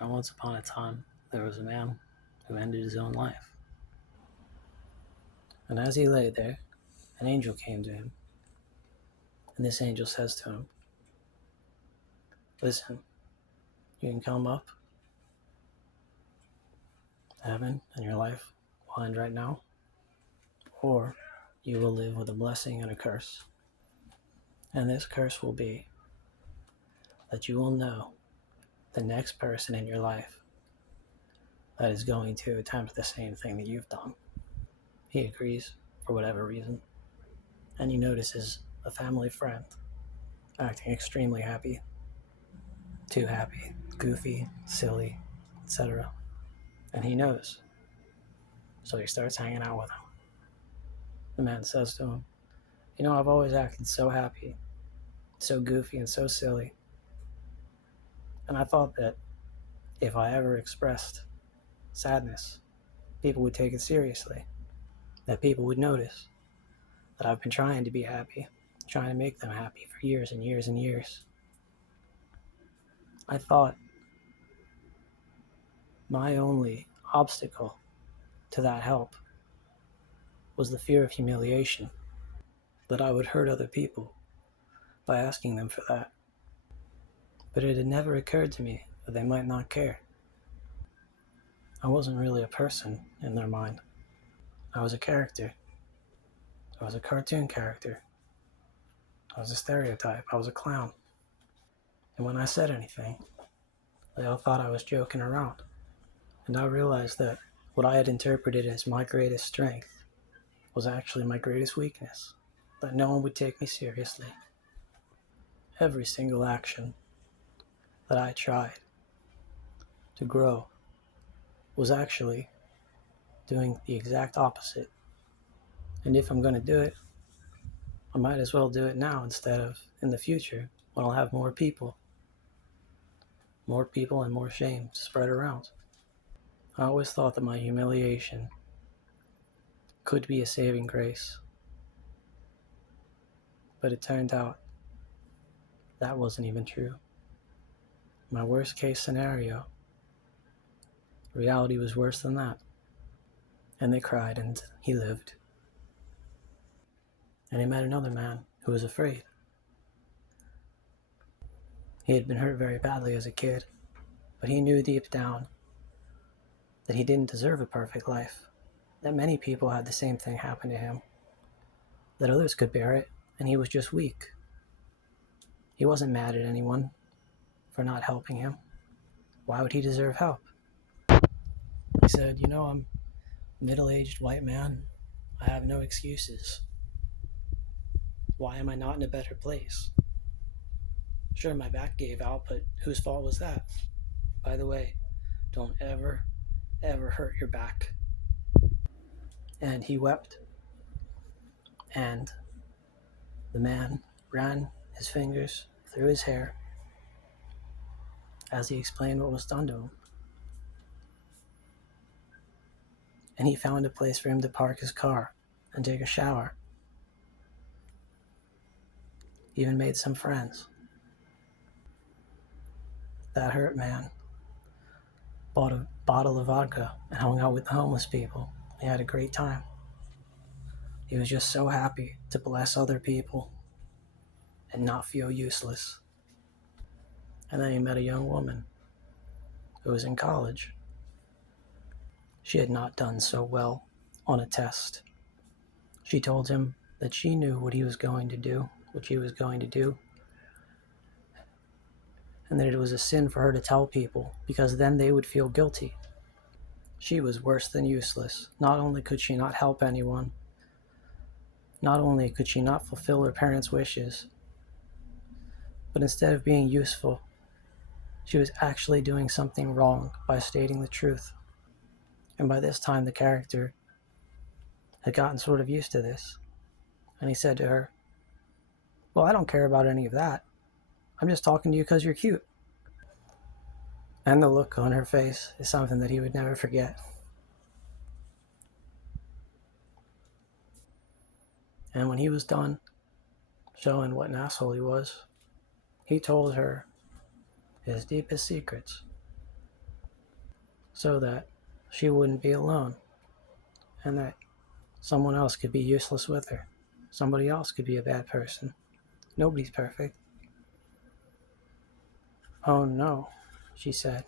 And once upon a time, there was a man who ended his own life. And as he lay there, an angel came to him. And this angel says to him, "Listen, you can come up to heaven and your life will end right now, or you will live with a blessing and a curse. And this curse will be that you will know the next person in your life that is going to attempt the same thing that you've done." He agrees for whatever reason, and he notices a family friend acting extremely happy, too happy, goofy, silly, etc. And he knows, so he starts hanging out with him. The man says to him, I've always acted so happy, so goofy, and so silly. And I thought that if I ever expressed sadness, people would take it seriously, that people would notice that I've been trying to be happy, trying to make them happy for years and years and years. I thought my only obstacle to that help was the fear of humiliation, that I would hurt other people by asking them for that. But it had never occurred to me that they might not care. I wasn't really a person in their mind. I was a character. I was a cartoon character. I was a stereotype. I was a clown. And when I said anything, they all thought I was joking around. And I realized that what I had interpreted as my greatest strength was actually my greatest weakness, that no one would take me seriously. Every single action that I tried to grow was actually doing the exact opposite. And if I'm going to do it, I might as well do it now instead of in the future when I'll have more people and more shame to spread around. I always thought that my humiliation could be a saving grace, but it turned out that wasn't even true. My worst case scenario, reality was worse than that. And they cried and he lived. And he met another man who was afraid. He had been hurt very badly as a kid, but he knew deep down that he didn't deserve a perfect life, that many people had the same thing happen to him, that others could bear it, and he was just weak. He wasn't mad at anyone for not helping him. Why would he deserve help? He said, I'm a middle-aged white man. I have no excuses. Why am I not in a better place? Sure, my back gave out, but whose fault was that? By the way, don't ever hurt your back. And he wept, and the man ran his fingers through his hair as he explained what was done to him. And he found a place for him to park his car and take a shower. He even made some friends. That hurt man bought a bottle of vodka and hung out with the homeless people. He had a great time. He was just so happy to bless other people and not feel useless. And then he met a young woman who was in college. She had not done so well on a test. She told him that she knew what he was going to do, and that it was a sin for her to tell people because then they would feel guilty. She was worse than useless. Not only could she not help anyone, not only could she not fulfill her parents' wishes, but instead of being useful, she was actually doing something wrong by stating the truth. And by this time, the character had gotten sort of used to this. And he said to her, "Well, I don't care about any of that. I'm just talking to you because you're cute." And the look on her face is something that he would never forget. And when he was done showing what an asshole he was, he told her his deepest secrets. so that she wouldn't be alone and that someone else could be useless with her. Somebody else could be a bad person. Nobody's perfect. Oh no, she said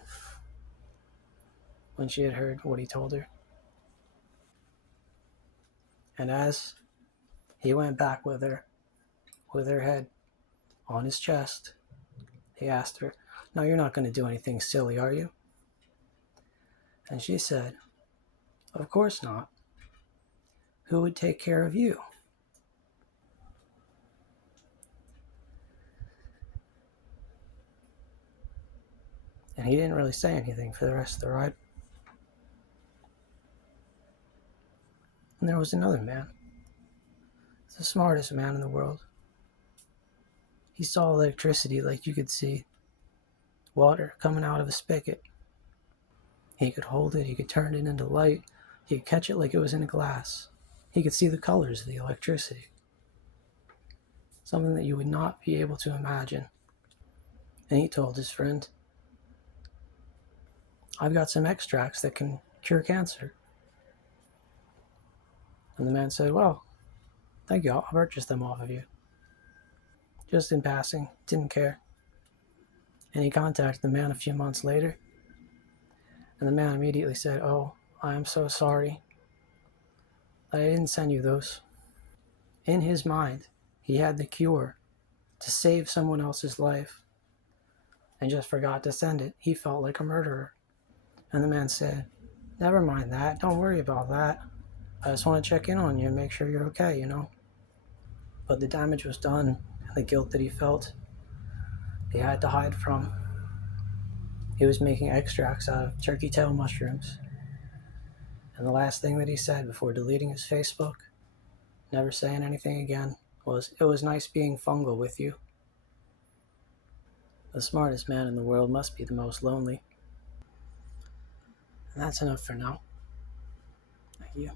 when she had heard what he told her. And as he went back with her head on his chest, he asked her, "Now you're not going to do anything silly, are you?" And she said, "Of course not. Who would take care of you?" And he didn't really say anything for the rest of the ride. And there was another man, the smartest man in the world. He saw electricity like you could see water coming out of a spigot. He could hold it, he could turn it into light, he could catch it like it was in a glass. He could see the colors of the electricity. Something that you would not be able to imagine. And he told his friend, "I've got some extracts that can cure cancer." And the man said, "Well, thank you, I'll purchase them off of you." Just in passing, didn't care. And he contacted the man a few months later, and the man immediately said, "Oh, I am so sorry that I didn't send you those." In his mind, he had the cure to save someone else's life and just forgot to send it. He felt like a murderer. And the man said, "Never mind that. Don't worry about that. I just want to check in on you and make sure you're okay, you know." But the damage was done, and the guilt that he felt, he had to hide from. He was making extracts out of turkey tail mushrooms. And the last thing that he said before deleting his Facebook, never saying anything again, was, "It was nice being fungal with you." The smartest man in the world must be the most lonely. And that's enough for now. Thank you.